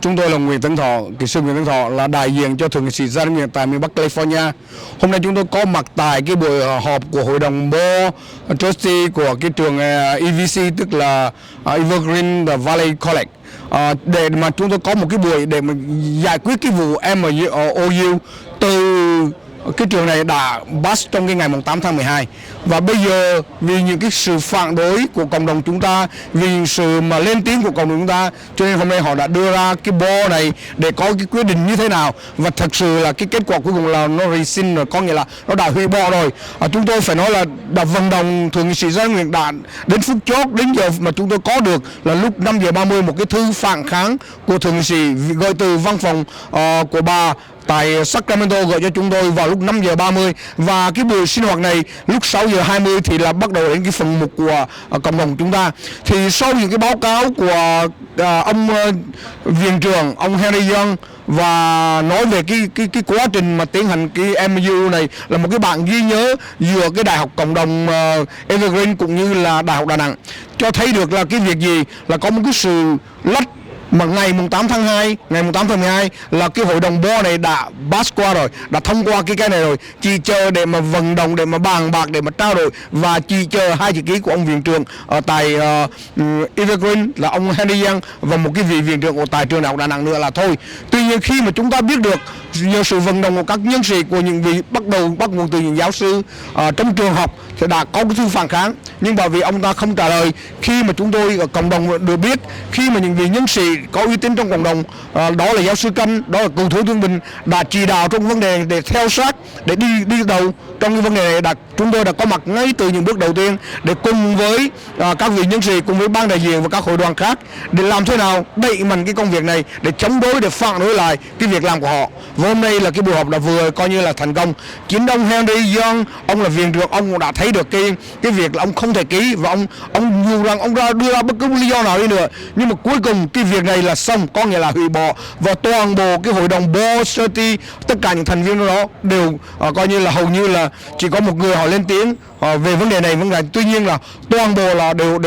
Chúng tôi là Nguyễn Tấn Thọ, kỹ sư Nguyễn Tấn Thọ, là đại diện cho thượng nghị sĩ gia đình tại miền Bắc California. Hôm nay chúng tôi có mặt tại cái buổi họp của hội đồng board trustee của cái trường EVC, tức là Evergreen Valley College, để mà chúng tôi có một cái buổi để mà giải quyết cái vụ MOU từ cái trường này đã pass trong cái ngày 8 tháng 12. Và bây giờ vì những cái sự phản đối của cộng đồng chúng ta, vì những sự mà lên tiếng của cộng đồng chúng ta, cho nên hôm nay họ đã đưa ra cái board này để có cái quyết định như thế nào. Và thật sự là cái kết quả cuối cùng là nó rescind rồi, có nghĩa là nó đã hủy bỏ rồi. Chúng tôi phải nói là đã vận động thượng nghị sĩ Doan Nguyễn đã đến phút chót, đến giờ mà chúng tôi có được là lúc 5 giờ 30 một cái thư phản kháng của thượng nghị sĩ gửi từ văn phòng của bà tại Sacramento gửi cho chúng tôi vào lúc 5 giờ 30. Và cái buổi sinh hoạt này lúc 6 giờ 20 thì là bắt đầu đến cái phần mục của cộng đồng chúng ta. Thì sau những cái báo cáo của ông viện trưởng, ông Henry Young, và nói về cái quá trình mà tiến hành cái MOU này là một cái bản ghi nhớ giữa cái Đại học Cộng đồng Evergreen cũng như là Đại học Đà Nẵng, cho thấy được là cái việc gì là có một cái sự lách mà ngày 8 tháng 2, ngày 8 tháng 12 là cái hội đồng board này đã pass qua rồi, đã thông qua cái này rồi, chỉ chờ để mà vận động, để mà bàn bạc, để mà trao đổi, và chỉ chờ 2 chữ ký của ông viện trưởng ở tại Evergreen là ông Henry Young và một cái vị viện trưởng của tại trường Đại học Đà Nẵng nữa là thôi. Tuy nhiên khi mà chúng ta biết được nhờ sự vận động của các nhân sĩ, của những vị bắt nguồn từ những giáo sư trong trường học thì đã có cái thư phản kháng, nhưng bởi vì ông ta không trả lời. Khi mà chúng tôi ở cộng đồng được biết, khi mà những vị nhân sĩ có uy tín trong cộng đồng, đó là giáo sư Canh, đó là cựu thủ tướng Bình, đã chỉ đạo trong vấn đề để theo sát, để đi đầu trong cái vấn đề này. Chúng tôi đã có mặt ngay từ những bước đầu tiên để cùng với các vị nhân sĩ, cùng với ban đại diện và các hội đoàn khác để làm thế nào đẩy mạnh cái công việc này, để chống đối, để phản đối lại cái việc làm của họ. Và hôm nay là cái buổi họp đã vừa coi như là thành công. Chính ông Henry Young, ông là viện trưởng, ông cũng đã thấy được cái việc là ông không thể ký, và ông dù rằng ông đưa ra bất cứ lý do nào đi nữa, nhưng mà cuối cùng cái việc này là xong, có nghĩa là hủy bỏ. Và toàn bộ cái hội đồng board trustee, tất cả những thành viên đó đều coi như là hầu như là chỉ có một người họ lên tiếng về vấn đề này. Tuy nhiên là toàn bộ là đều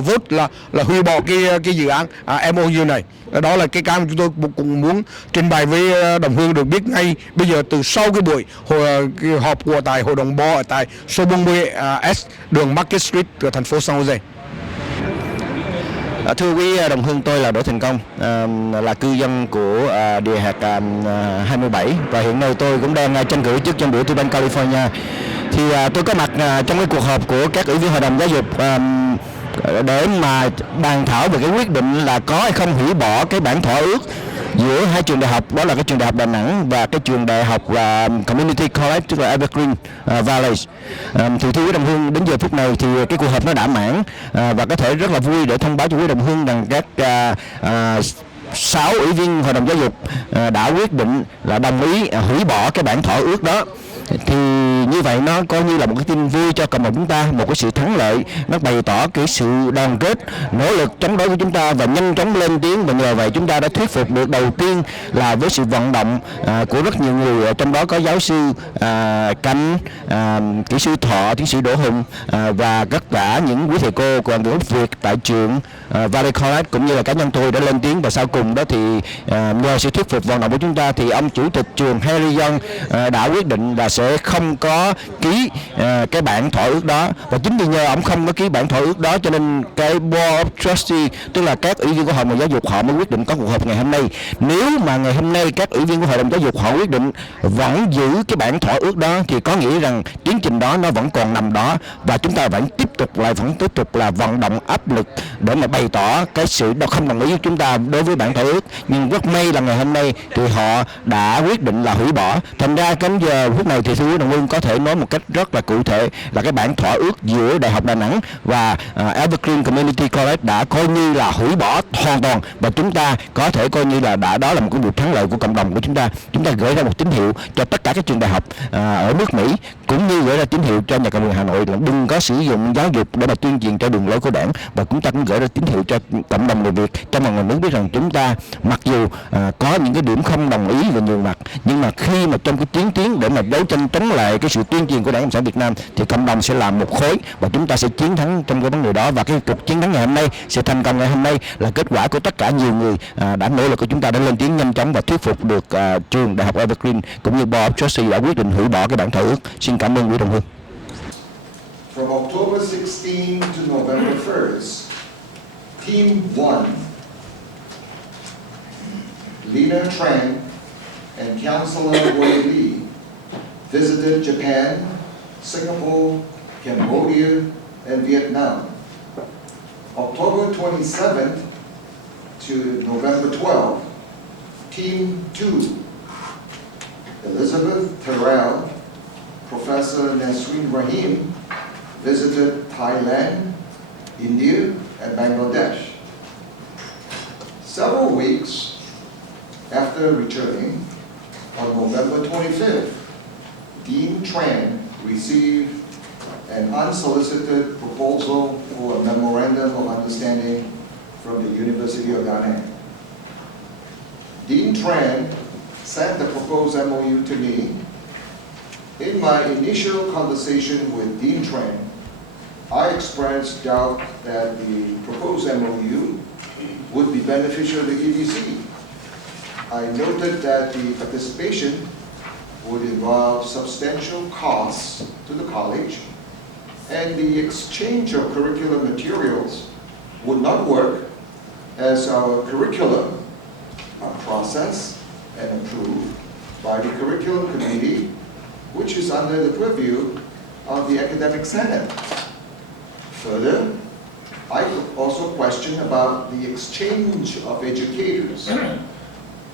vote là hủy bỏ cái dự án MOU này. Đó là cái mà chúng tôi cũng muốn trình bày với đồng hương được biết ngay bây giờ, từ sau cái buổi cái họp của tại hội đồng board ở tại số 40 S đường Market Street của thành phố San Jose. Thưa quý đồng hương, tôi là Đỗ Thành Công, là cư dân của địa hạt 27, và hiện nay tôi cũng đang tranh cử chức danh biểu tư bang California. Thì tôi có mặt trong cái cuộc họp của các ủy viên hội đồng giáo dục để mà bàn thảo về cái quyết định là có hay không hủy bỏ cái bản thỏa ước giữa hai trường đại học, đó là cái trường đại học Đà Nẵng và cái trường đại học Community College, tức là Evergreen Valley. Thì thưa quý đồng hương, đến giờ phút này thì cái cuộc họp nó đã mãn, và có thể rất là vui để thông báo cho quý đồng hương rằng các 6 ủy viên hội đồng giáo dục đã quyết định là đồng ý hủy bỏ cái bản thỏa ước đó. Thì như vậy nó coi như là một cái tin vui cho cộng đồng chúng ta, một cái sự thắng lợi, nó bày tỏ cái sự đoàn kết, nỗ lực chống đối của chúng ta và nhanh chóng lên tiếng. Và nhờ vậy chúng ta đã thuyết phục được, đầu tiên là với sự vận động của rất nhiều người, trong đó có giáo sư Canh, kỹ sư Thọ, tiến sĩ Đỗ Hùng, và tất cả những quý thầy cô của người gốc Việt tại trường Valley College, cũng như là cá nhân tôi đã lên tiếng. Và sau cùng đó thì nhờ sự thuyết phục vận động của chúng ta thì ông chủ tịch trường Henry Young đã quyết định là sẽ không có ký cái bản thỏa ước đó. Và chính vì nhờ ông không có ký bản thỏa ước đó cho nên cái board of trustee, tức là các ủy viên của hội đồng giáo dục, họ mới quyết định có cuộc họp ngày hôm nay. Nếu mà ngày hôm nay các ủy viên của hội đồng giáo dục họ quyết định vẫn giữ cái bản thỏa ước đó thì có nghĩa rằng tiến trình đó nó vẫn còn nằm đó, và chúng ta vẫn tiếp tục là vận động áp lực để mà bày tỏ cái sự không đồng ý của chúng ta đối với bản thỏa ước. Nhưng rất may là ngày hôm nay thì họ đã quyết định là hủy bỏ. Thành ra cái giờ phút này thì thưa quý đồng hương có thể nói một cách rất là cụ thể là cái bản thỏa ước giữa Đại học Đà Nẵng và Evergreen Community College đã coi như là hủy bỏ hoàn toàn, và chúng ta có thể coi như là đó là một cái việc thắng lợi của cộng đồng của chúng ta. Chúng ta gửi ra một tín hiệu cho tất cả các trường đại học ở nước Mỹ, cũng như gửi ra tín hiệu cho nhà cầm quyền Hà Nội là đừng có sử dụng giáo dục để mà tuyên truyền cho đường lối của đảng, và chúng ta cũng gửi ra tín thiệu cho cộng đồng người Việt trong và ngoài nước biết rằng chúng ta mặc dù có những cái điểm không đồng ý về nhiều mặt, nhưng mà khi mà trong cái tiến để mà đấu tranh chống lại cái sự tuyên truyền của Đảng Cộng sản Việt Nam thì cộng đồng sẽ làm một khối và chúng ta sẽ chiến thắng trong cái vấn đề đó. Và cái cuộc chiến thắng ngày hôm nay sẽ thành công ngày hôm nay là kết quả của tất cả nhiều người đã nỗ lực của chúng ta đã lên tiếng nhanh chóng và thuyết phục được trường Đại học Evergreen cũng như Board of Trustees đã quyết định hủy bỏ cái bản thỏa ước. Xin cảm ơn quý đồng hương. From October 16 to November 1st, Team 1, Lina Tran and Councillor Wei Lee visited Japan, Singapore, Cambodia, and Vietnam. October 27th to November 12th, Team 2, Elizabeth Terrell, Professor Nasreen Rahim, visited Thailand, India, and Bangladesh. Several weeks after returning, on November 25th, Dean Tran received an unsolicited proposal for a memorandum of understanding from the University of Da Nang. Dean Tran sent the proposed MOU to me. In my initial conversation with Dean Tran, I expressed doubt that the proposed MOU would be beneficial to EDC. I noted that the participation would involve substantial costs to the college, and the exchange of curriculum materials would not work as our curriculum are processed and approved by the curriculum committee, which is under the purview of the Academic Senate. Further, I also question about the exchange of educators,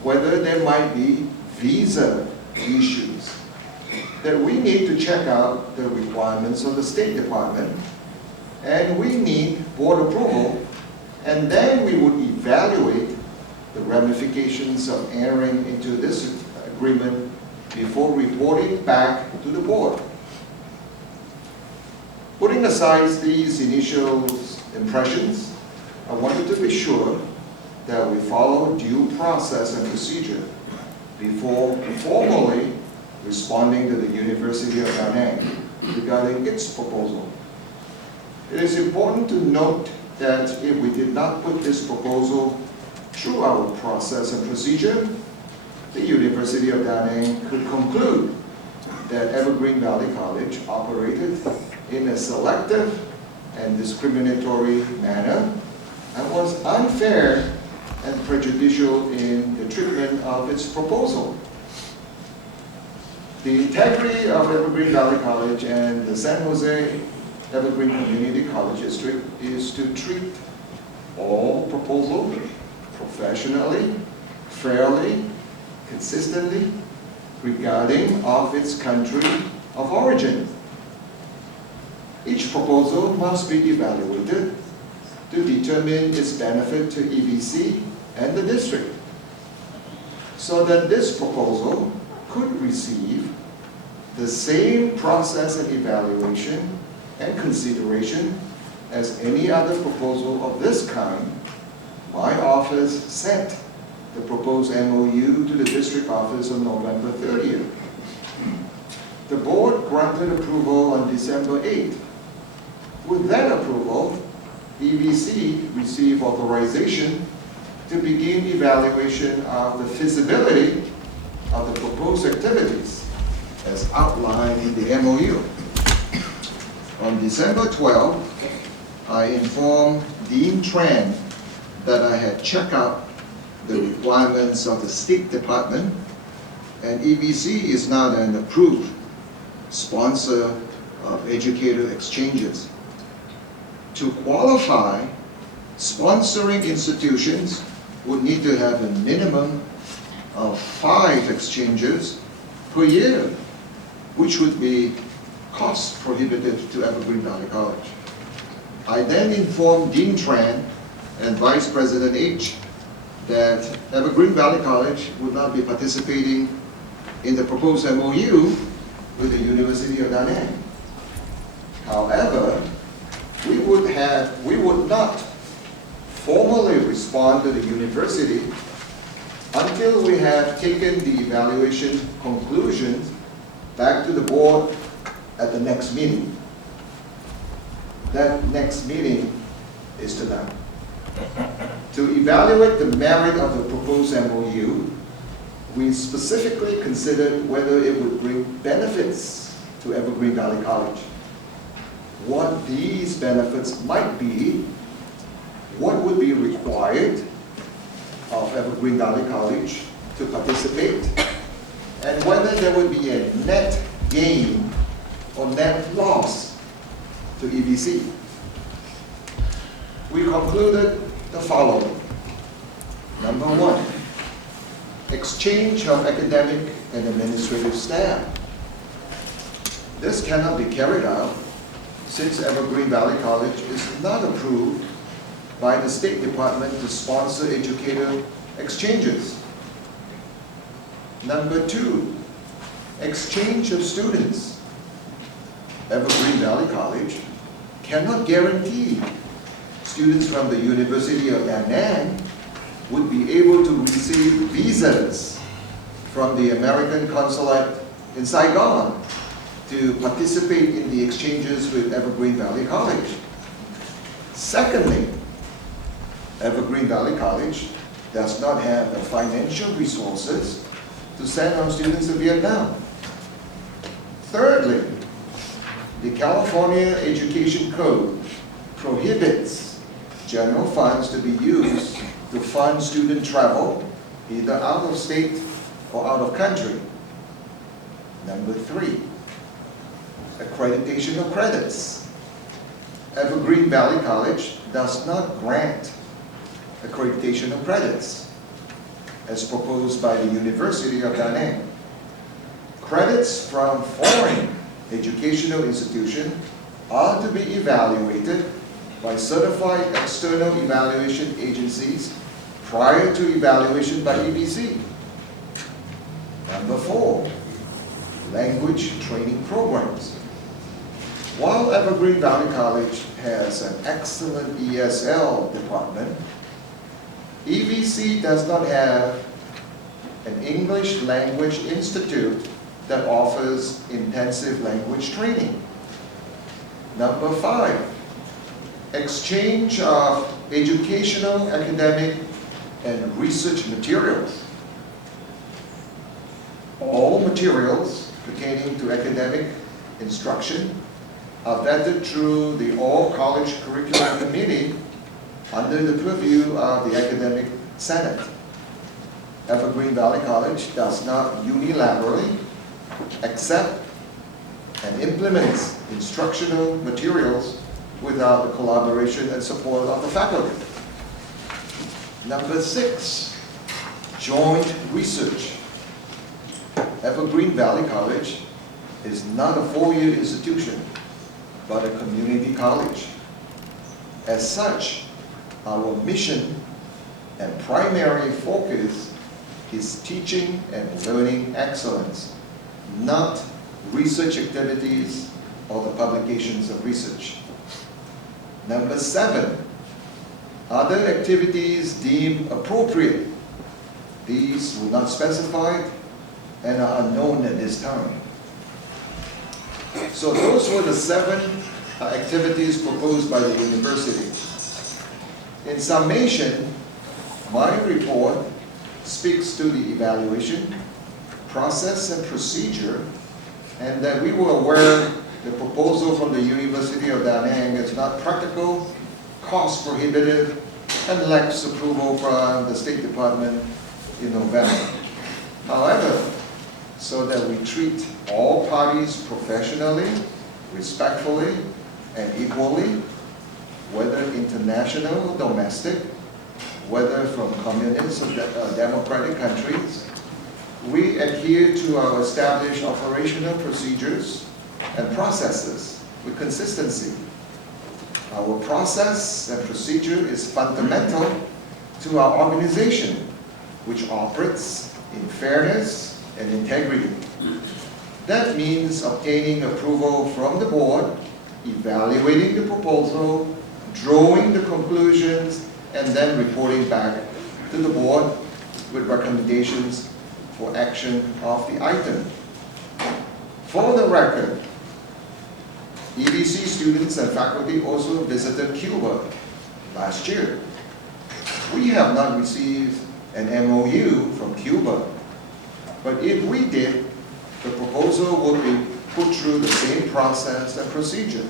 whether there might be visa issues, that we need to check out the requirements of the State Department, and we need board approval, and then we would evaluate the ramifications of entering into this agreement before reporting back to the board. Putting aside these initial impressions, I wanted to be sure that we follow due process and procedure before formally responding to the University of Da Nang regarding its proposal. It is important to note that if we did not put this proposal through our process and procedure, the University of Da Nang could conclude that Evergreen Valley College operated in a selective and discriminatory manner and was unfair and prejudicial in the treatment of its proposal. The integrity of Evergreen Valley College and the San Jose Evergreen Community College District is to treat all proposals professionally, fairly, consistently, regarding of its country of origin. Each proposal must be evaluated to determine its benefit to EVC and the district, so that this proposal could receive the same process and evaluation and consideration as any other proposal of this kind. My office sent the proposed MOU to the district office on November 30th. The board granted approval on December 8th. With that approval, EVC received authorization to begin evaluation of the feasibility of the proposed activities as outlined in the MOU. On December 12th, I informed Dean Tran that I had checked out the requirements of the State Department, and EVC is now an approved sponsor of educator exchanges. To qualify, sponsoring institutions would need to have a minimum of 5 exchanges per year, which would be cost prohibitive to Evergreen Valley College. I then informed Dean Tran and Vice President H that Evergreen Valley College would not be participating in the proposed MOU with the University of Da Nang. However, we would not formally respond to the university until we have taken the evaluation conclusions back to the board at the next meeting. That next meeting is tonight. To evaluate the merit of the proposed MOU, we specifically considered whether it would bring benefits to Evergreen Valley College. What these benefits might be, what would be required of Evergreen Valley College to participate, and whether there would be a net gain or net loss to EVC. We concluded the following. Number one, exchange of academic and administrative staff. This cannot be carried out since Evergreen Valley College is not approved by the State Department to sponsor educator exchanges. Number two, exchange of students. Evergreen Valley College cannot guarantee students from the University of Da Nang would be able to receive visas from the American consulate in Saigon to participate in the exchanges with Evergreen Valley College. Secondly, Evergreen Valley College does not have the financial resources to send our students to Vietnam. Thirdly, the California Education Code prohibits general funds to be used to fund student travel, either out of state or out of country. Number three, accreditation of credits. Evergreen Valley College does not grant accreditation of credits as proposed by the University of Da Nang. Credits from foreign educational institutions are to be evaluated by certified external evaluation agencies prior to evaluation by EVC. Number four, language training programs. While Evergreen Valley College has an excellent ESL department, EVC does not have an English language institute that offers intensive language training. Number five, exchange of educational, academic, and research materials. All materials pertaining to academic instruction are vetted through the All-College Curriculum Committee under the purview of the Academic Senate. Evergreen Valley College does not unilaterally accept and implements instructional materials without the collaboration and support of the faculty. Number six, joint research. Evergreen Valley College is not a four-year institution, but a community college. As such, our mission and primary focus is teaching and learning excellence, not research activities or the publications of research. Number seven, other activities deemed appropriate. These were not specified and are unknown at this time. So those were the seven activities proposed by the university. In summation, my report speaks to the evaluation, process and procedure, and that we were aware the proposal from the University of Da Nang is not practical, cost prohibitive, and lacks approval from the State Department in November. However, so that we treat all parties professionally, respectfully, and equally, whether international or domestic, whether from communist or democratic countries, we adhere to our established operational procedures and processes with consistency. Our process and procedure is fundamental to our organization, which operates in fairness and integrity. That means obtaining approval from the board, evaluating the proposal, drawing the conclusions, and then reporting back to the board with recommendations for action of the item. For the record, EVC students and faculty also visited Cuba last year. We have not received an MOU from Cuba, but if we did, the proposal would be put through the same process and procedure.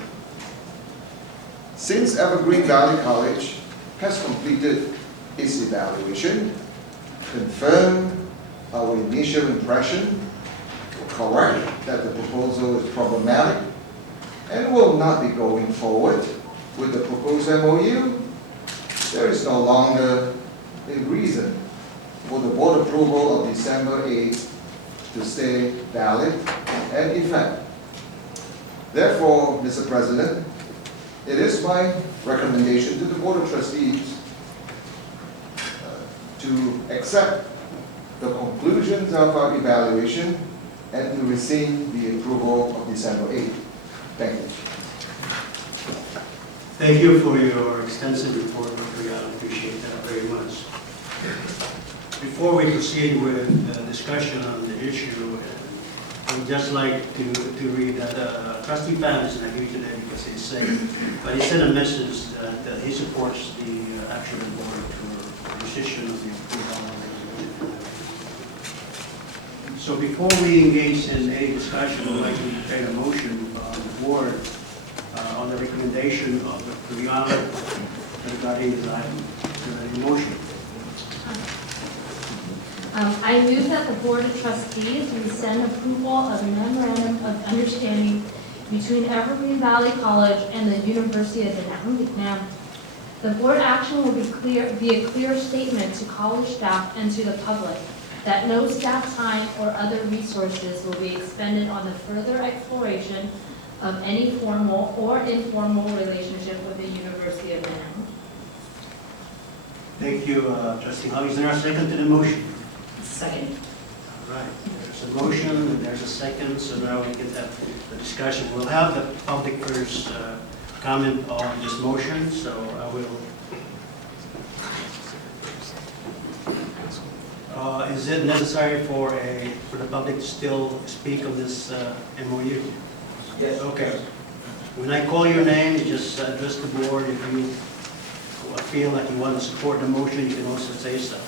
Since Evergreen Valley College has completed its evaluation, confirmed our initial impression, correct that the proposal is problematic, and will not be going forward with the proposed MOU, there is no longer a reason for the board approval of December 8th to stay valid and effective. Therefore, Mr. President, it is my recommendation to the Board of Trustees to accept the conclusions of our evaluation and to rescind the approval of December 8th. Thank you. Thank you for your extensive report, Dr. Yao. I appreciate that very much. Before we proceed with discussion on the issue, I would just like to read that Trustee Pham is not here today because he's sick, but he sent a message that he supports the action of the board for decision of the approval of the resolution. So before we engage in any discussion, I'd like to take a motion on the board on the recommendation of the preamble regarding this item. Is there any motion? I move that the Board of Trustees rescind approval of a memorandum of understanding between Evergreen Valley College and the University of Nẵng. The board action will be a clear statement to college staff and to the public that no staff time or other resources will be expended on the further exploration of any formal or informal relationship with the University of Nẵng. Thank you, Trustee Hall. Is there a second to the motion? Second. All right, there's a motion and there's a second, so now we get that the discussion. We'll have the public first comment on this motion, so I will. Is it necessary for the public to still speak on this MOU? Yes. Okay. When I call your name, you just address the board. If you feel like you want to support the motion, you can also say so.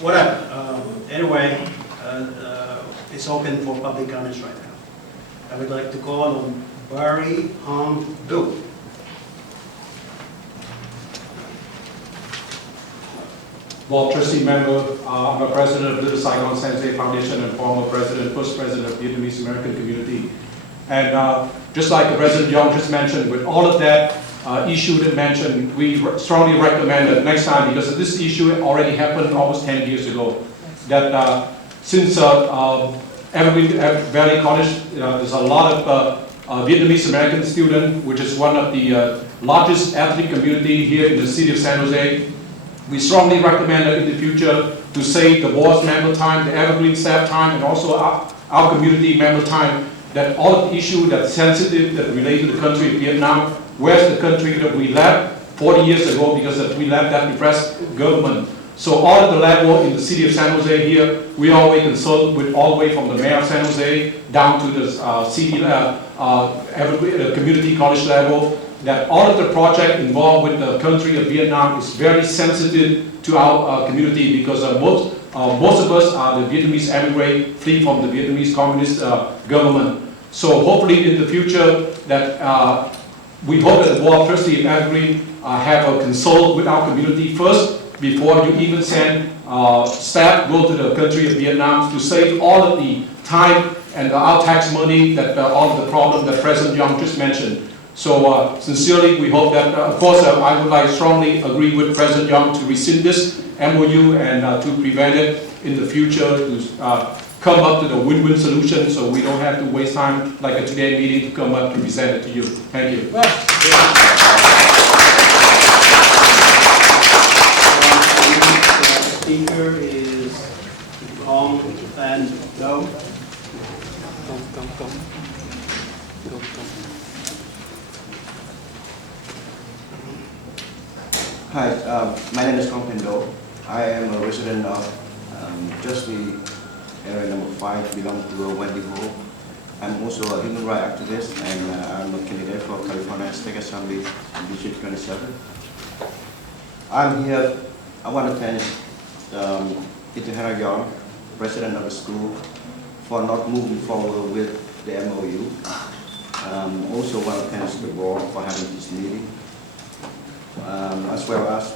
Whatever. Anyway, it's open for public comments right now. I would like to call on Barry Hong Do. Board trustee member, I'm a president of Little Saigon Sensei Foundation and former president, first president of Vietnamese American community. And just like the President Yong just mentioned, with all of that issue that mentioned, we strongly recommend that next time, because this issue already happened almost 10 years ago, that since Evergreen Valley College, there's a lot of Vietnamese American students, which is one of the largest ethnic community here in the city of San Jose. We strongly recommend that in the future to save the board's member time, the Evergreen staff time, and also our community member time, that all of the issues that's sensitive that relate to the country of Vietnam, where's the country that we left 40 years ago because we left that repressed government. So all of the level in the city of San Jose here, we always consult with all the way from the mayor of San Jose down to the city, Evergreen, community college level, that all of the project involved with the country of Vietnam is very sensitive to our community because most of us are the Vietnamese emigrate, flee from the Vietnamese communist government. So hopefully in the future that we hope that the Board of Trustees of Evergreen have a consult with our community first before you even send staff go to the country of Vietnam to save all of the time and our tax money that all of the problems that President Young just mentioned. So sincerely, we hope that, of course, I would like strongly agree with President Young to rescind this MOU and to prevent it in the future to come up to the win-win solution so we don't have to waste time like a today meeting to come up to present it to you. Thank you. The speaker is Hong Van Do. Hi, my name is Kong Pendo. I am a resident of Trustee Area number 5, belong to Wendy Ho. I'm also a human rights activist, and I'm a candidate for California State Assembly in District 27. I'm here, I want to thank Peter Henry Young, president of the school, for not moving forward with the MOU. Also want to thank the board for having this meeting, as well as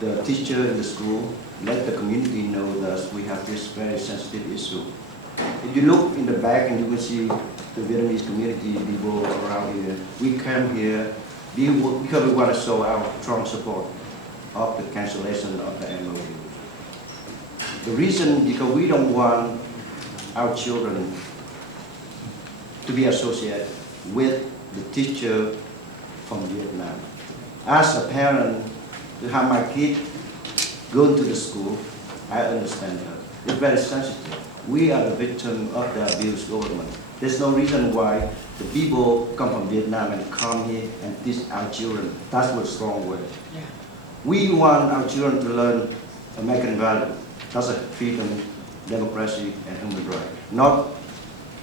the teacher in the school. Let the community know that we have this very sensitive issue. If you look in the back and you will see the Vietnamese community people around here, we come here because we want to show our strong support of the cancellation of the MOU. The reason, because we don't want our children to be associated with the teacher from Vietnam. As a parent, to have my kid go to the school, I understand that. It's very sensitive. We are the victim of the abuse government. There's no reason why the people come from Vietnam and come here and teach our children. That's what's wrong with it. Yeah. We want our children to learn American value. That's a freedom, democracy, and human rights. Not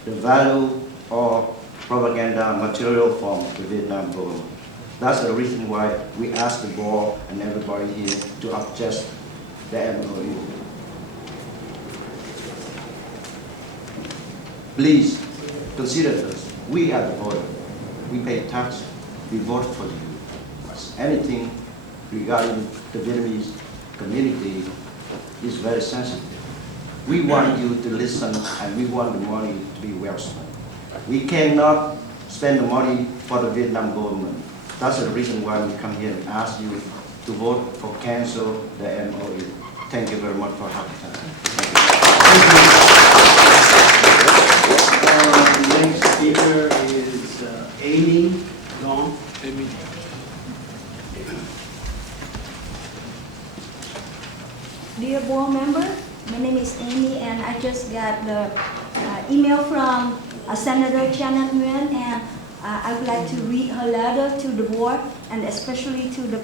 the value or propaganda material from the Vietnam government. That's the reason why we ask the board and everybody here to adjust the MOU. Please consider this. We are the voter. We pay tax. We vote for you. Anything regarding the Vietnamese community is very sensitive. We want you to listen, and we want the money to be well spent. We cannot spend the money for the Vietnam government. That's the reason why we come here and ask you to vote for cancel the MOU. Thank you very much for having time. The next speaker is Amy Long. Amy. Dear board member, my name is Amy, and I just got the email from Senator Janet Nguyen, and I would like to read her letter to the board, and especially to the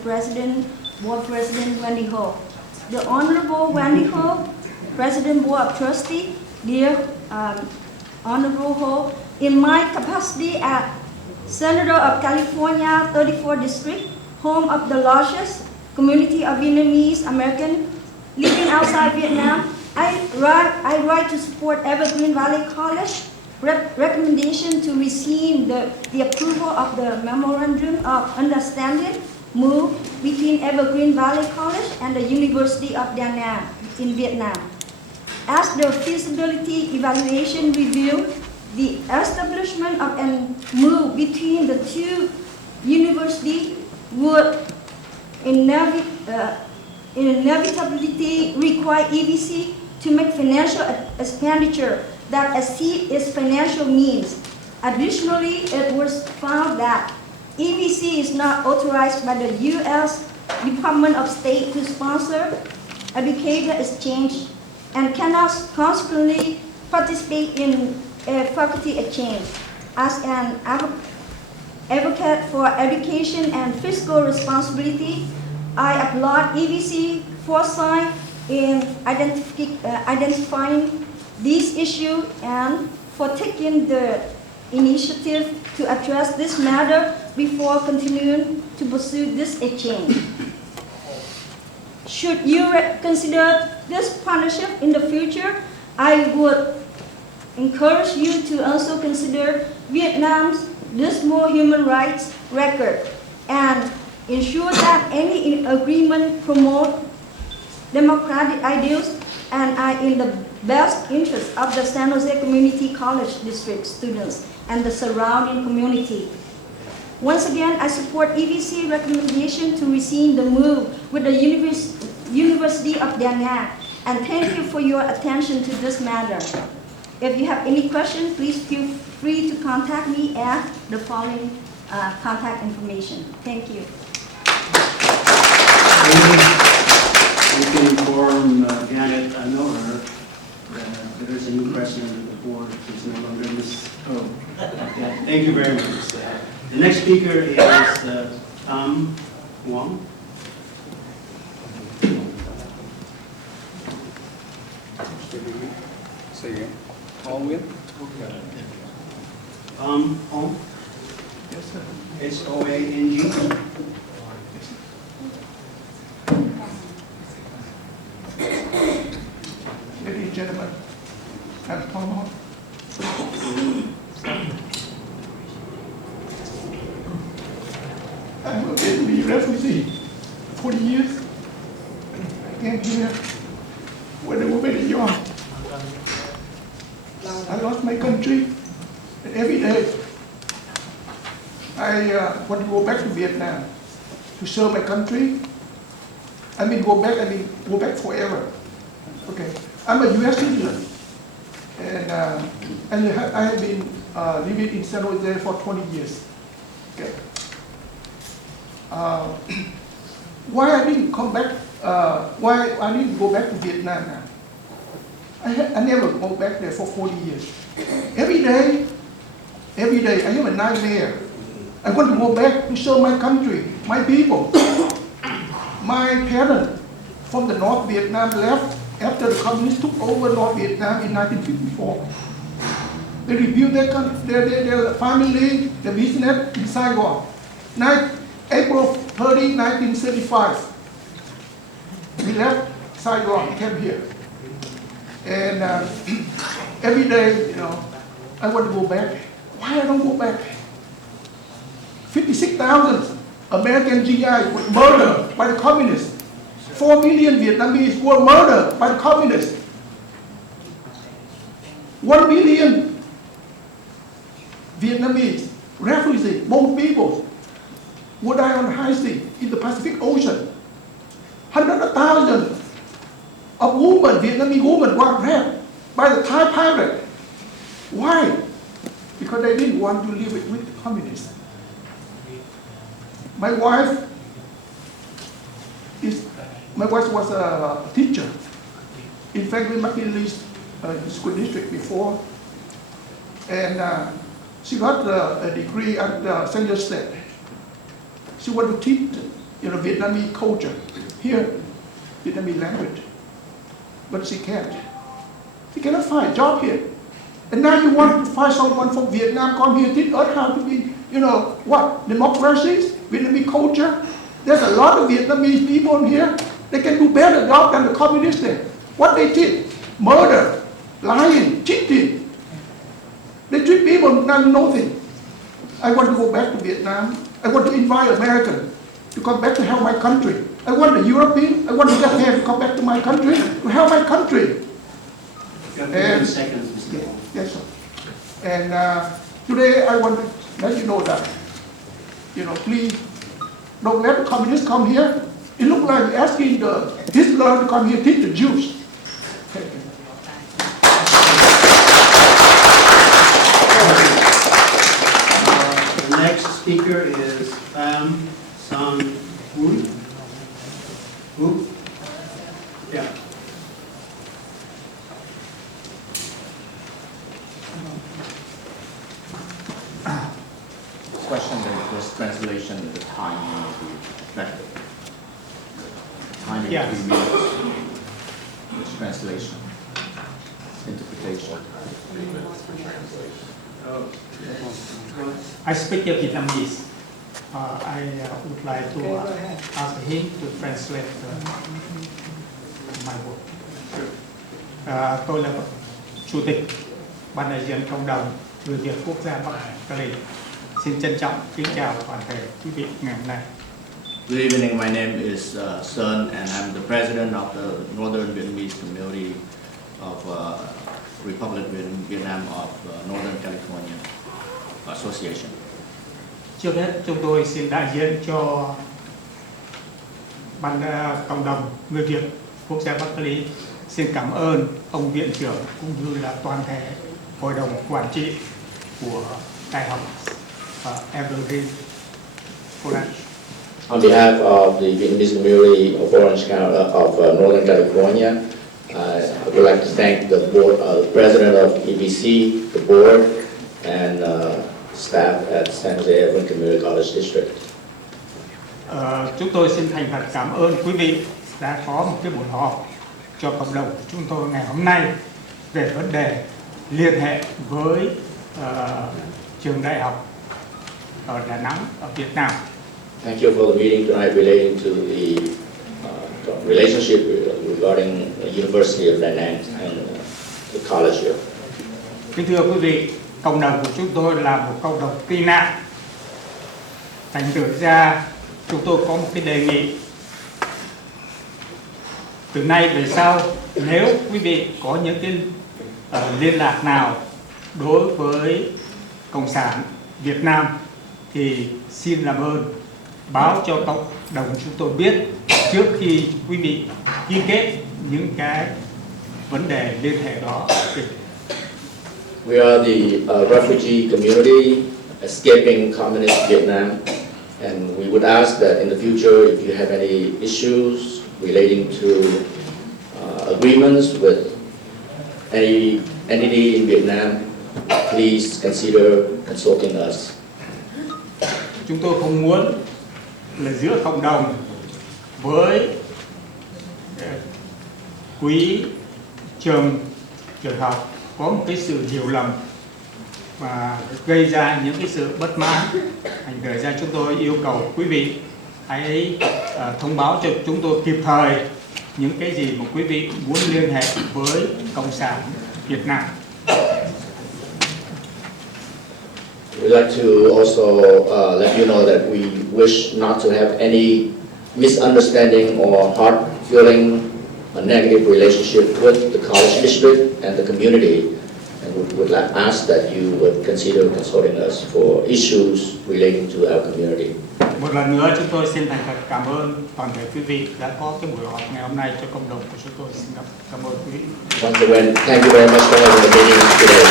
board president Wendy Ho. The Honorable Wendy Ho, President Board of Trustees, dear Honorable Ho, in my capacity as Senator of California 34th District, home of the largest community of Vietnamese American living outside Vietnam, I write to support Evergreen Valley College recommendation to receive the approval of the Memorandum of Understanding MOU between Evergreen Valley College and the University of Da Nang in Vietnam. As the feasibility evaluation revealed, the establishment of a MOU between the two universities would inevitably require EVC to make financial expenditure that exceed its financial means. Additionally, it was found that EVC is not authorized by the U.S. Department of State to sponsor educator exchange and cannot consequently participate in a faculty exchange. As an advocate for education and fiscal responsibility, I applaud EVC foresight in identifying this issue and for taking the initiative to address this matter before continuing to pursue this exchange. Should you consider this partnership in the future, I would encourage you to also consider Vietnam's dismal human rights record and ensure that any agreement promote democratic ideals and are in the best interest of the San Jose Community College District students and the surrounding community. Once again, I support EVC recommendation to rescind the MOU with the University of Da Nang, and thank you for your attention to this matter. If you have any questions, please feel free to contact me at the following contact information. Thank you. We can inform Janet, I know her, that there is a new president of the board who's no longer in this. Oh, yeah. Thank you very much. The next speaker is Tom Wong. Say again. Hong Nguyen. Hong? Yes, sir. S-O-A-N-G? Ladies and gentlemen, I'm Tom Hong. I'm a Vietnamese refugee. 40 years. I came here when I was very young. I lost my country, and every day I want to go back to Vietnam to serve my country. I mean, go back forever. Okay, I'm a U.S. citizen, and I have been living in San Jose for 20 years. Okay. Why I didn't come back? Why I didn't go back to Vietnam now? I never go back there for 40 years. Every day, I have a nightmare. I want to go back to serve my country, my people. My parents from the North Vietnam left after the communists took over North Vietnam in 1954. They rebuilt their family, their business in Saigon. April 30, 1935, we left Saigon, came here. And every day, I want to go back. Why I don't go back? 56,000 American GI were murdered by the communists. 4 million Vietnamese were murdered by the communists. 1 million Vietnamese refugees, both peoples, would die on the high sea in the Pacific Ocean. 100,000 of women, Vietnamese women, were raped by the Thai pirate. Why? Because they didn't want to live with the communists. My wife was a teacher in Franklin McKinley's school district before, and she got a degree at San Jose State. She wanted to teach, Vietnamese culture here, Vietnamese language, but she can't. She cannot find a job here. And now you want to find someone from Vietnam come here, teach us how to be, democracies, Vietnamese culture. There's a lot of Vietnamese people here. They can do better job than the communists there. What they did? Murder, lying, cheating. They treat people like nothing. I want to go back to Vietnam. I want to invite Americans to come back to help my country. I want the European, I want the Japan to come back to my country to help my country. And seconds, Mr. Hong. Yes, sir. And today I want to let you know that, please don't let the communists come here. It looks like asking the Hitler to come here to teach the Jews. Thank you. The next speaker is Pham Son Hui. Who? Yeah. Question is this translation, the timing of the effective. Timing Yes. of 3 minutes. This translation, interpretation. I speak Vietnamese. I would like to ask him to translate my book. Tôi là Chủ tịch Ban đại diện cộng đồng người Việt quốc gia Bắc Cali. Xin trân trọng kính chào toàn thể quý vị ngày hôm nay. Good evening, my name is Sun, and I'm the president of the Northern Vietnamese Community of Republic of Vietnam of Northern California Association. Trước hết, chúng tôi xin đại diện cho Ban cộng đồng người Việt quốc gia Bắc Cali. Xin cảm ơn ông viện trưởng cũng như là toàn thể hội đồng quản trị của Đại học Evergreen College. On behalf of the Vietnamese community of Orange County of Northern California, I would like to thank the board, president of EVC, the board, and staff at San Jose Evergreen Community College District. Chúng tôi xin thành thật cảm ơn quý vị đã có một cái buổi họp cho cộng đồng của chúng tôi ngày hôm nay về vấn đề liên hệ với trường đại học ở Đà Nẵng ở Việt Nam. Thank you for the meeting tonight relating to the relationship regarding the University of Da Nang and the college here. Kính thưa quý vị, cộng đồng của chúng tôi là một cộng đồng tị nạn. Thành thử ra chúng tôi có một cái đề nghị. Từ nay về sau, nếu quý vị có những cái liên lạc nào đối với Cộng sản Việt Nam thì xin làm ơn báo cho cộng đồng chúng tôi biết trước khi quý vị ký kết những cái vấn đề liên hệ đó. We are the refugee community escaping communist Vietnam, and we would ask that in the future, if you have any issues relating to agreements with any entity in Vietnam, please consider consulting us. Chúng tôi không muốn là giữa cộng đồng với quý trường học có một cái sự hiểu lầm và gây ra những cái sự bất mãn. Thành thử ra chúng tôi yêu cầu quý vị hãy thông báo cho chúng tôi kịp thời những cái gì mà quý vị muốn liên hệ với Cộng sản Việt Nam. We'd like to also let you know that we wish not to have any misunderstanding or hard feeling a negative relationship with the college district and the community, and we would like ask that you would consider consulting us for issues relating to our community. Một lần nữa chúng tôi xin thành thật cảm ơn toàn thể quý vị đã có cái buổi họp ngày hôm nay cho cộng đồng của chúng tôi. Xin cảm ơn quý vị. Once again, thank you very much for having the meeting today.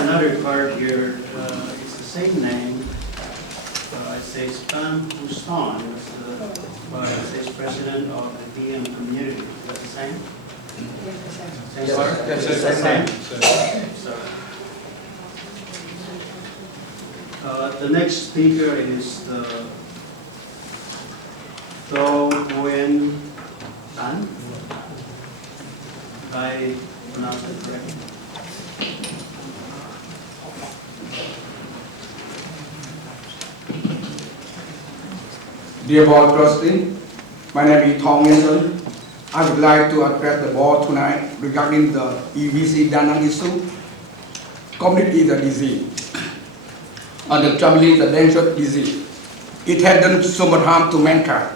Another card here, it's the same name. It says Pan Huston, but it says President of the DM community. Is that the same? Same card? Yes, It's the same. Sorry. The next speaker is the Do Nguyen Tan. I pronounce it correctly. Dear Board Trustee, my name is Thong Nguyen. I would like to address the board tonight regarding the EVC Da Nang issue. Community is a disease, and the family is a dangerous disease. It has done so much harm to mankind.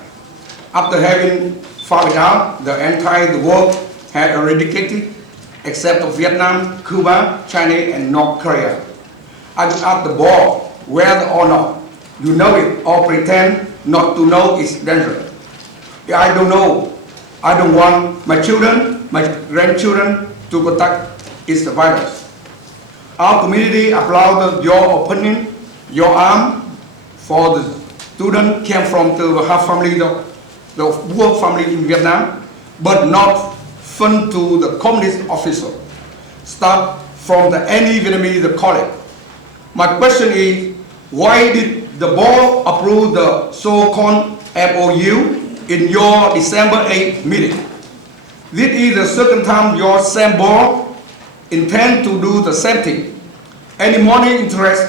After having found out, the entire world had eradicated, except of Vietnam, Cuba, China, and North Korea. I would ask the board whether or not you know it or pretend not to know it's dangerous. I don't know. I don't want my children, my grandchildren to contact its virus. Our community applauded your opinion, your arm for the student came from the half family, the poor family in Vietnam, but not fund to the communist official. Start from the any Vietnamese college. My question is, why did the board approve the so-called MOU in your December 8th meeting? This is the second time your same board intend to do the same thing. Any money interest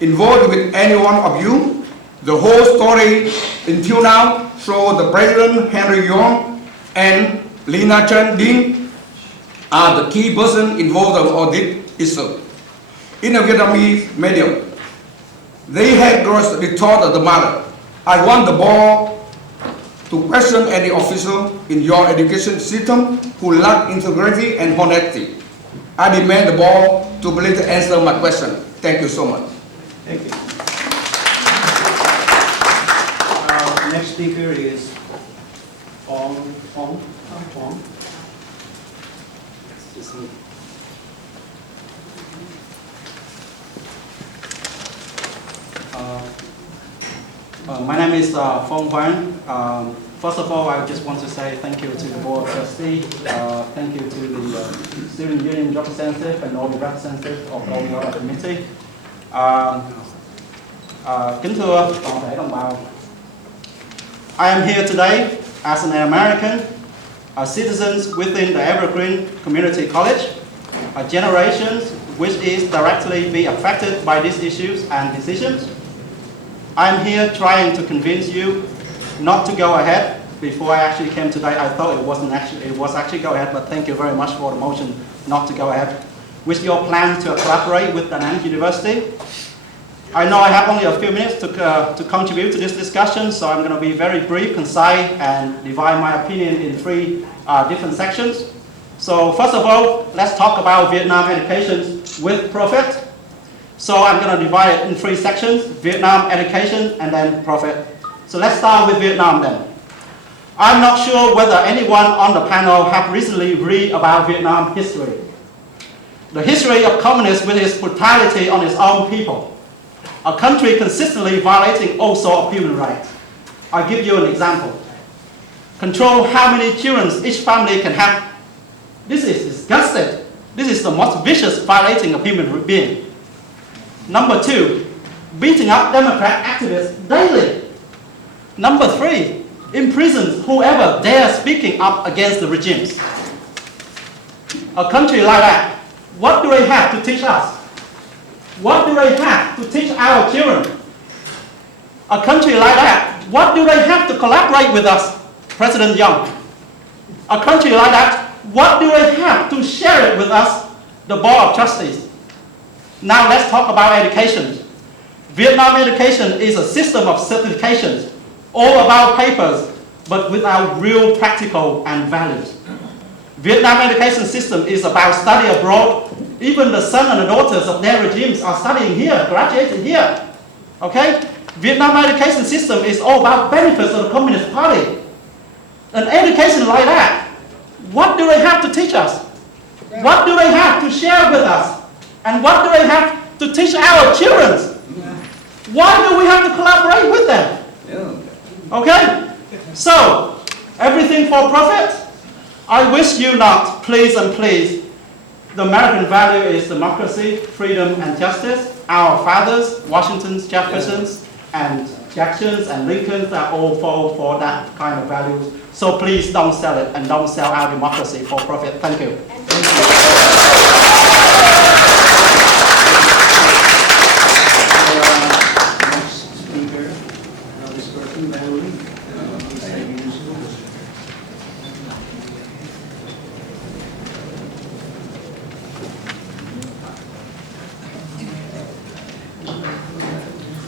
involved with any one of you? The whole story until now shows the President Henry Yong and Lina Chen Dinh are the key person involved in all this issue. In a Vietnamese media, they had gross retort of the matter. I want the board to question any official in your education system who lack integrity and honesty. I demand the board to please answer my question. Thank you so much. Thank you. Next speaker is Phong. My name is Phong Van. First of all, I just want to say thank you to the Board of Trustees, thank you to the Student Union representative and all the representatives of all the other committee. Kính thưa toàn thể đồng bào, I am here today as an American, citizens within the Evergreen Community College, generations which is directly be affected by these issues and decisions. I'm here trying to convince you not to go ahead. Before I actually came today, I thought it was actually go ahead, but thank you very much for the motion not to go ahead. With your plan to collaborate with the Nẵng University, I know I have only a few minutes to contribute to this discussion, so I'm going to be very brief, concise, and divide my opinion in three different sections. So first of all, let's talk about Vietnam education with profit. So I'm going to divide it in three sections: Vietnam education and then profit. So let's start with Vietnam then. I'm not sure whether anyone on the panel have recently read about Vietnam history. The history of communists with its brutality on its own people. A country consistently violating all sorts of human rights. I'll give you an example. Control how many children each family can have. This is disgusting. This is the most vicious violating of human being. Number two, beating up Democrat activists daily. Number three, imprisons whoever dares speaking up against the regimes. A country like that, what do they have to teach us? What do they have to teach our children? A country like that, what do they have to collaborate with us, President Young? A country like that, what do they have to share it with us, the Board of Trustees? Now let's talk about education. Vietnam education is a system of certifications, all about papers, but without real practical and values. Vietnam education system is about study abroad. Even the sons and the daughters of their regimes are studying here, graduating here. Okay? Vietnam education system is all about benefits of the Communist Party. An education like that, what do they have to teach us? What do they have to share with us? And what do they have to teach our children? Why do we have to collaborate with them? Okay? So, everything for profit? I wish you not, please and please. The American value is democracy, freedom, and justice. Our fathers, Washington's, Jefferson's, and Jackson's, and Lincoln's are all fall for that kind of values. So please don't sell it and don't sell our democracy for profit. Thank you. Next speaker, this person, Valerie.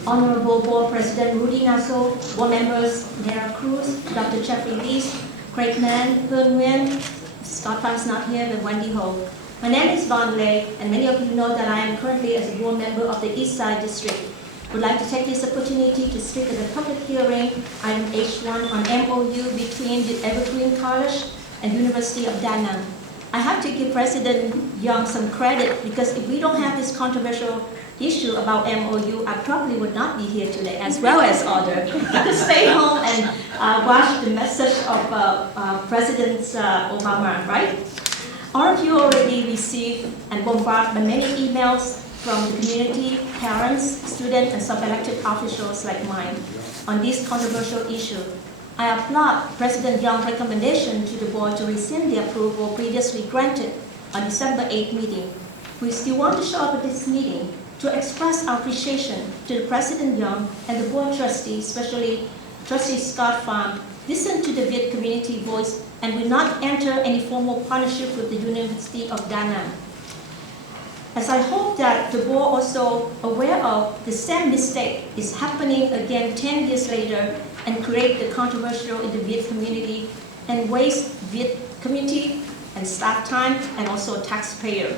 Honorable Board President Rudy Nassau, Board members Dara Cruz, Dr. Jeffrey Lee, Craig Mann, Hương Nguyen, Scott Far's not here, but Wendy Ho. My name is Von Lei, and many of you know that I am currently as a board member of the East Side District. I would like to take this opportunity to speak at the public hearing, item H1 on MOU between the Evergreen College and University of Da Nang. I have to give President Young some credit because if we don't have this controversial issue about MOU, I probably would not be here today, as well as other. I could stay home and watch the message of President Obama, right? All of you already received and bombarded by many emails from the community, parents, students, and some elected officials like mine on this controversial issue. I applaud President Young's recommendation to the board to rescind the approval previously granted on December 8th meeting. We still want to show up at this meeting to express our appreciation to the President Young and the board trustees, especially Trustee Scott Farm, listen to the Viet community voice and will not enter any formal partnership with the University of Da Nang. As I hope that the board also aware of the same mistake is happening again 10 years later and create the controversial in the Viet community and waste Viet community and staff time and also taxpayer.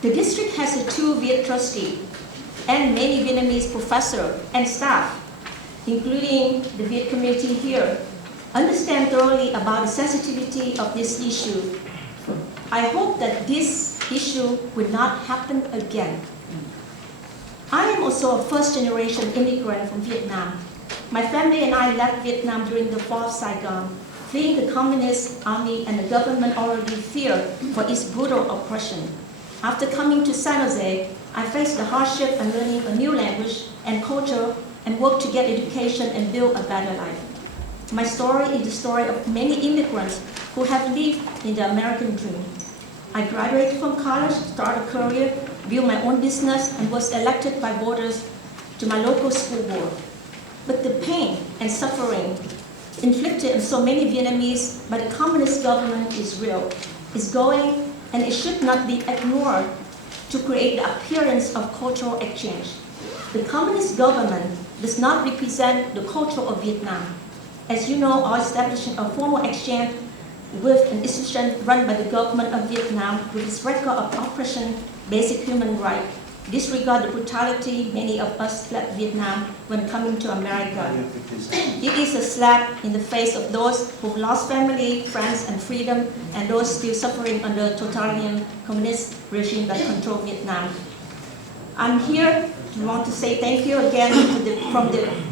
The district has a 2 Viet trustee and many Vietnamese professors and staff, including the Viet community here, understand thoroughly about the sensitivity of this issue. I hope that this issue will not happen again. I am also a first-generation immigrant from Vietnam. My family and I left Vietnam during the fall of Saigon, fleeing the Communist Army and the government already feared for its brutal oppression. After coming to San Jose, I faced the hardship and learning a new language and culture and worked to get education and build a better life. My story is the story of many immigrants who have lived in the American dream. I graduated from college, started a career, built my own business, and was elected by voters to my local school board. But the pain and suffering inflicted on so many Vietnamese by the communist government is real, is going, and it should not be ignored to create the appearance of cultural exchange. The communist government does not represent the culture of Vietnam. As you know, our establishing a formal exchange with an institution run by the government of Vietnam with its record of oppression, basic human rights, disregard the brutality many of us fled Vietnam when coming to America. It is a slap in the face of those who've lost family, friends, and freedom, and those still suffering under totalitarian communist regime that control Vietnam. I'm here to want to say thank you again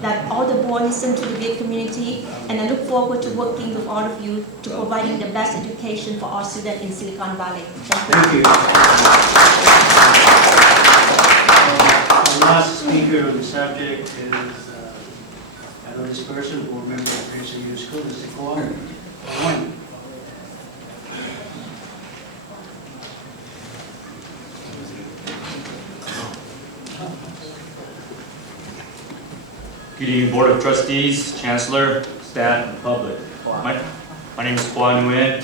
that all the board listen to the Viet community, and I look forward to working with all of you to providing the best education for our students in Silicon Valley. Thank you. The last speaker on the subject is, I know this person, board member of Princeton Union School, Mr. Kwon. Good evening, Board of Trustees, Chancellor, staff, and public. My name is Kwon Nguyen.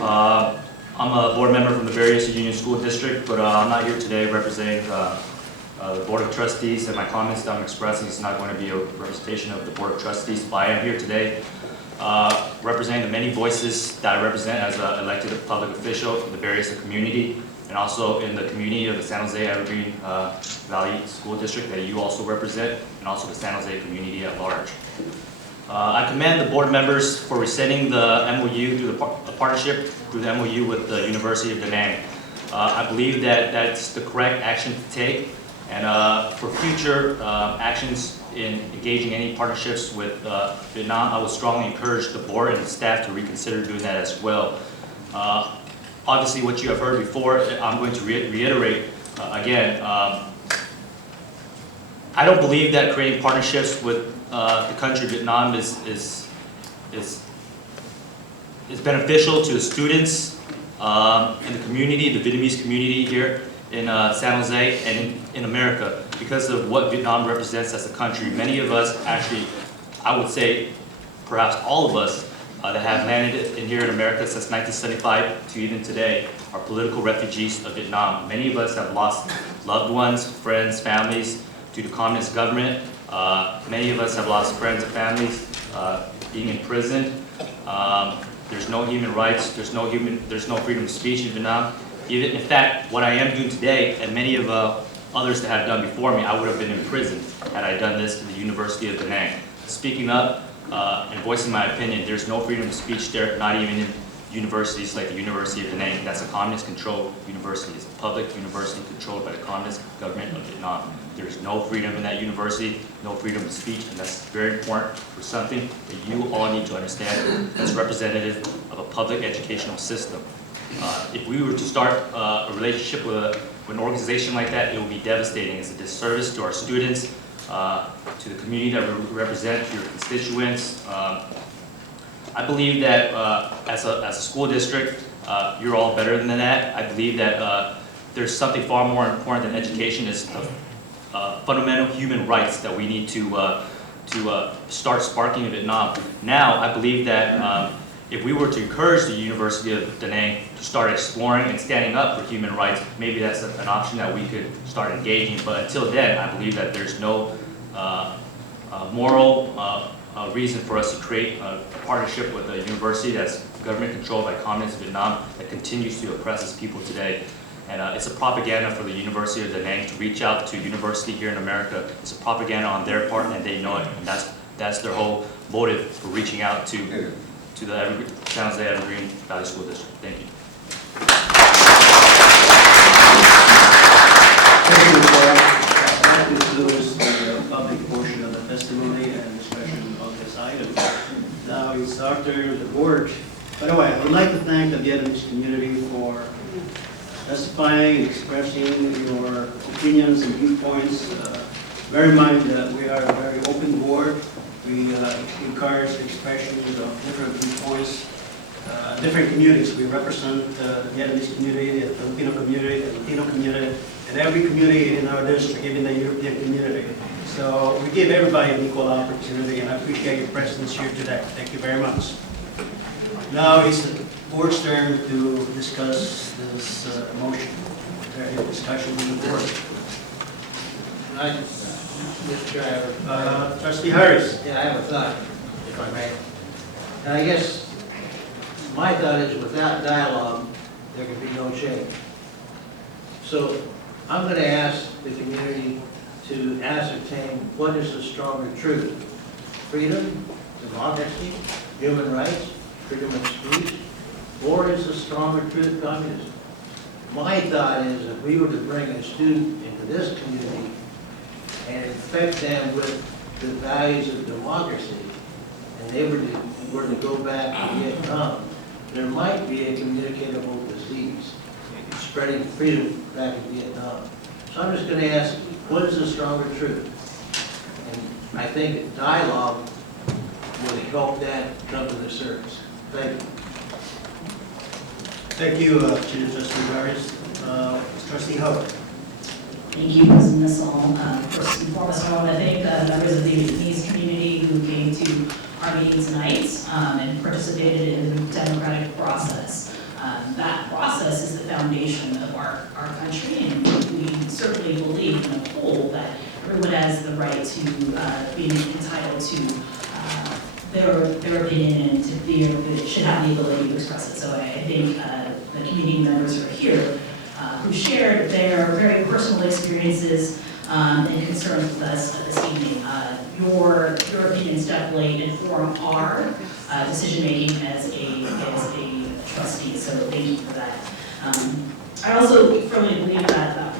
I'm a board member from the various Union School District, but I'm not here today representing the Board of Trustees, and my comments that I'm expressing is not going to be a representation of the Board of Trustees, but I am here today representing the many voices that I represent as an elected public official in the various community, and also in the community of the San Jose Evergreen Valley School District that you also represent, and also the San Jose community at large. I commend the board members for rescinding the MOU through the partnership through the MOU with the University of Da Nang. I believe that that's the correct action to take, and for future actions in engaging any partnerships with Vietnam, I would strongly encourage the board and the staff to reconsider doing that as well. Obviously, what you have heard before, I'm going to reiterate again. I don't believe that creating partnerships with the country of Vietnam is beneficial to the students and the community, the Vietnamese community here in San Jose and in America, because of what Vietnam represents as a country. Many of us actually, I would say, perhaps all of us, that have landed in here in America since 1975 to even today are political refugees of Vietnam. Many of us have lost loved ones, friends, families due to communist government. Many of us have lost friends and families being imprisoned. There's no human rights. There's no freedom of speech in Vietnam. Even in fact, what I am doing today, and many of others that have done before me, I would have been in prison had I done this in the University of Da Nang. Speaking up and voicing my opinion, there's no freedom of speech there, not even in universities like the University of Da Nang. That's a communist-controlled university. It's a public university controlled by the communist government of Vietnam. There's no freedom in that university, no freedom of speech, and that's very important for something that you all need to understand as representative of a public educational system. If we were to start a relationship with an organization like that, it would be devastating. It's a disservice to our students, to the community that we represent, to your constituents. I believe that as a school district, you're all better than that. I believe that there's something far more important than education is fundamental human rights that we need to start sparking in Vietnam. Now, I believe that if we were to encourage the University of Da Nang to start exploring and standing up for human rights, maybe that's an option that we could start engaging. But until then, I believe that there's no moral reason for us to create a partnership with a university that's government controlled by communist Vietnam that continues to oppress its people today. And it's a propaganda for the University of Da Nang to reach out to university here in America. It's a propaganda on their part, and they know it. And that's their whole motive for reaching out to the San Jose Evergreen Valley School District. Thank you. Thank you, Paul. That concludes the public portion of the testimony and discussion of this item. Now it's after the board. By the way, I would like to thank the Vietnamese community for testifying and expressing your opinions and viewpoints. Bear in mind that we are a very open board, We encourage the expression of different viewpoints, different communities. We represent the Vietnamese community, the Filipino community, the Latino community, and every community in our district, even the European community. So we give everybody an equal opportunity, and I appreciate your presence here today. Thank you very much. Now it's the board's turn to discuss this motion. Is there any discussion with the board? Mr. Chair, Trustee Harris. yeah, I have a thought, if I may. And I guess my thought is without dialogue, there can be no change. So I'm going to ask the community to ascertain what is the stronger truth: freedom, democracy, human rights, freedom of speech, or is the stronger truth communism? My thought is if we were to bring a student into this community and infect them with the values of democracy, and they were to go back to Vietnam, there might be a communicable disease spreading freedom back in Vietnam. So I'm just going to ask, what is the stronger truth? And I think dialogue would help that come to the surface. Thank you. Thank you, Chief Trustee Harris. Trustee Howard. Thank you, President Nassau. First and foremost, I want to thank the members of the Vietnamese community who came to our meeting tonight and participated in the democratic process. That process is the foundation of our country, and we certainly believe in a whole that everyone has the right to be entitled to their opinion and should have the ability to express it. So I think the community members who are here who shared their very personal experiences and concerns with us this evening. Your opinions definitely inform our decision-making as a trustee, so thank you for that. I also firmly believe that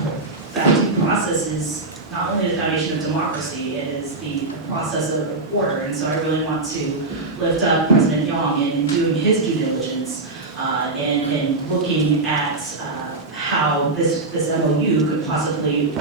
that process is not only the foundation of democracy, it is the process of order, and so I really want to lift up President Young in doing his due diligence and looking at how this MOU could possibly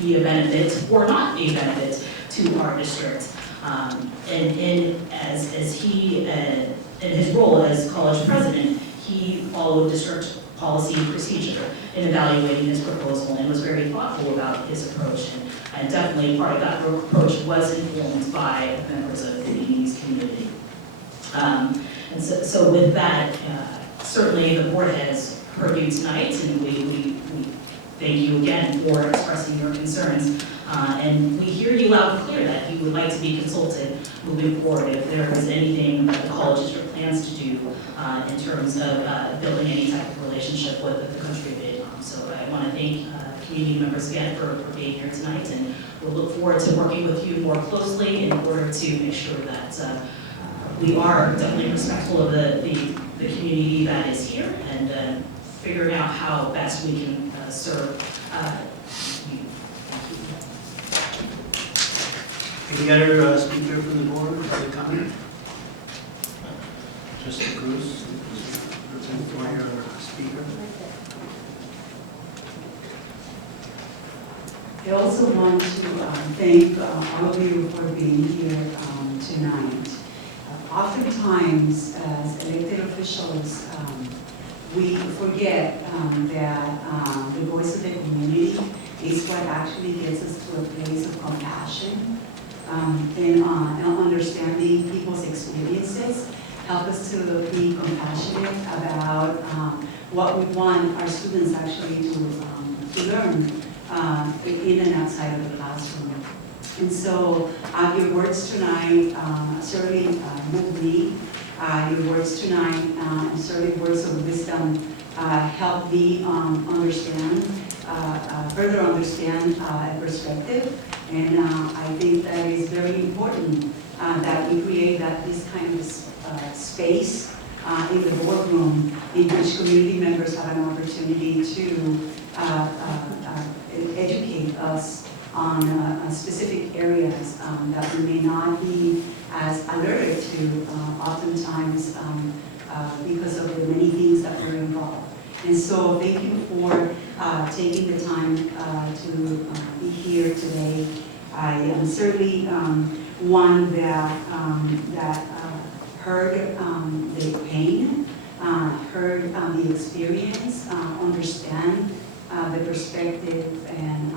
be a benefit or not be a benefit to our district. And as he, in his role as college president, he followed district policy and procedure in evaluating his proposal and was very thoughtful about his approach. And definitely part of that approach was informed by members of the Vietnamese community. And so with that, certainly the board has heard you tonight, and we thank you again for expressing your concerns. And we hear you loud and clear that you would like to be consulted moving forward if there is anything that the college district plans to do in terms of building any type of relationship with the country of Vietnam. So I want to thank community members again for being here tonight, and we'll look forward to working with you more closely in order to make sure that we are definitely respectful of the community that is here and figuring out how best we can serve you. Any other speaker from the board with any comment? Trustee Cruz, for your speaker. I also want to thank all of you for being here tonight. Oftentimes, as elected officials, we forget that the voice of the community is what actually gets us to a place of compassion and understanding people's experiences, help us to be compassionate about what we want our students actually to learn in and outside of the classroom. And so your words tonight certainly moved me. Your words tonight and certainly words of wisdom help me understand, further understand a perspective. And I think that is very important that we create this kind of space in the boardroom in which community members have an opportunity to educate us on specific areas that we may not be as alerted to oftentimes because of the many things that were involved. And so thank you for taking the time to be here today. I am certainly one that heard the pain, heard the experience, understand the perspective, and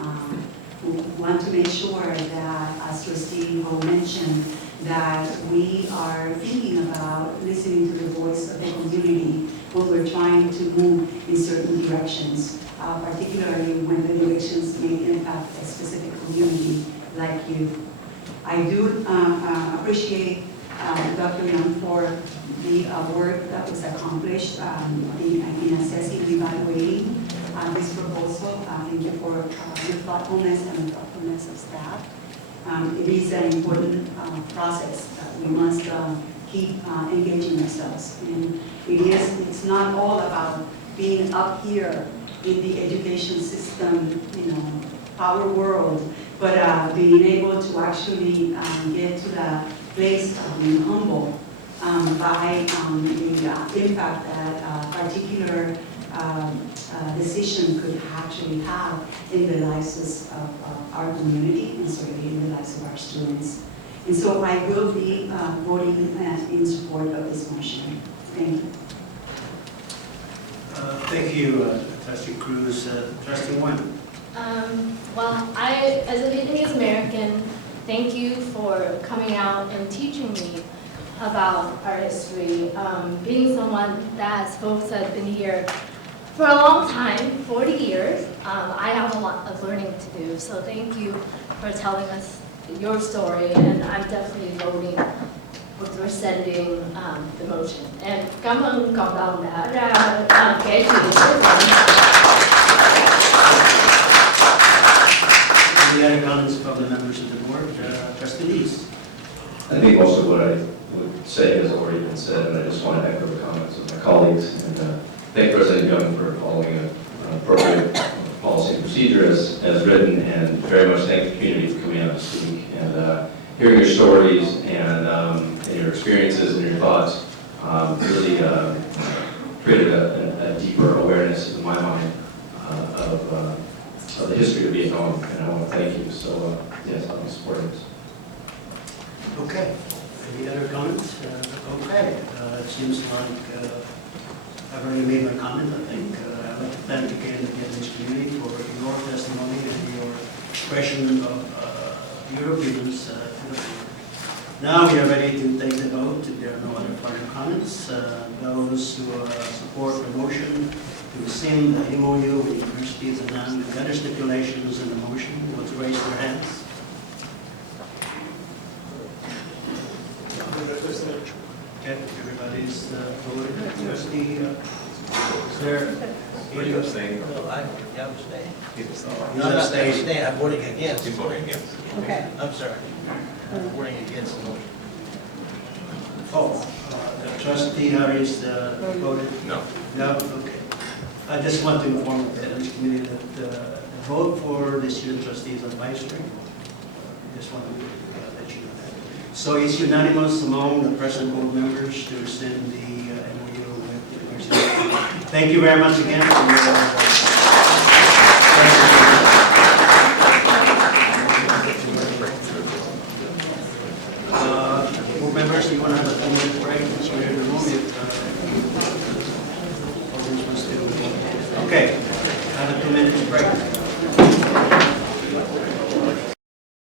want to make sure that, as Trustee Ho mentioned, that we are thinking about listening to the voice of the community when we're trying to move in certain directions, particularly when the directions may impact a specific community like youth. I do appreciate Dr. Young for the work that was accomplished in assessing and evaluating this proposal. Thank you for your thoughtfulness and the thoughtfulness of staff. It is an important process that we must keep engaging ourselves. And it's not all about being up here in the education system, our world, but being able to actually get to the place of being humble by the impact that a particular decision could actually have in the lives of our community and certainly in the lives of our students. And so I will be voting in support of this motion. Thank you. Thank you, Trustee Cruz. Trustee Nguyen. Well, as a Vietnamese American, thank you for coming out and teaching me about our history. Being someone that has folks that have been here for a long time, 40 years, I have a lot of learning to do. So thank you for telling us your story, and I'm definitely voting with rescinding the motion. And cảm ơn cộng đồng đã ra kể chuyện. Any other comments from the members of the board? Trustee Lees. I think most of what I would say has already been said, and I just want to echo the comments of my colleagues and thank President Young for following an appropriate policy and procedure as written, and very much thank the community for coming out to speak and hearing your stories and your experiences and your thoughts really created a deeper awareness in my mind of the history of Vietnam, and I want to thank you. So yes, I'll be supporting this. Okay. Any other comments? Okay. It seems like I've already made my comment. I think I'd like to thank again the Vietnamese community for your testimony and your expression of your opinions to the board. Now we are ready to take the vote. If there are no other further comments, those who support the motion to rescind the MOU with the University of Nẵng with other stipulations in the motion, would raise their hands. Okay, everybody's voted. Trustee, is there? Are you abstaining? No, I abstain. You No, I'm not abstain. abstaining, I'm voting against. You're voting against. Okay. I'm sorry. I'm voting against the motion. Oh, Trustee Harris voted? No. No, okay. I just want to inform the Veterans Committee that the vote for the student trustee is advisory. Just want to let you know that. So it's unanimous among the present board members to rescind the MOU with the University. Thank you very much again for your board members, you want to have a 10-minute break? It's ready to move it. Okay, have a 2 minutes break.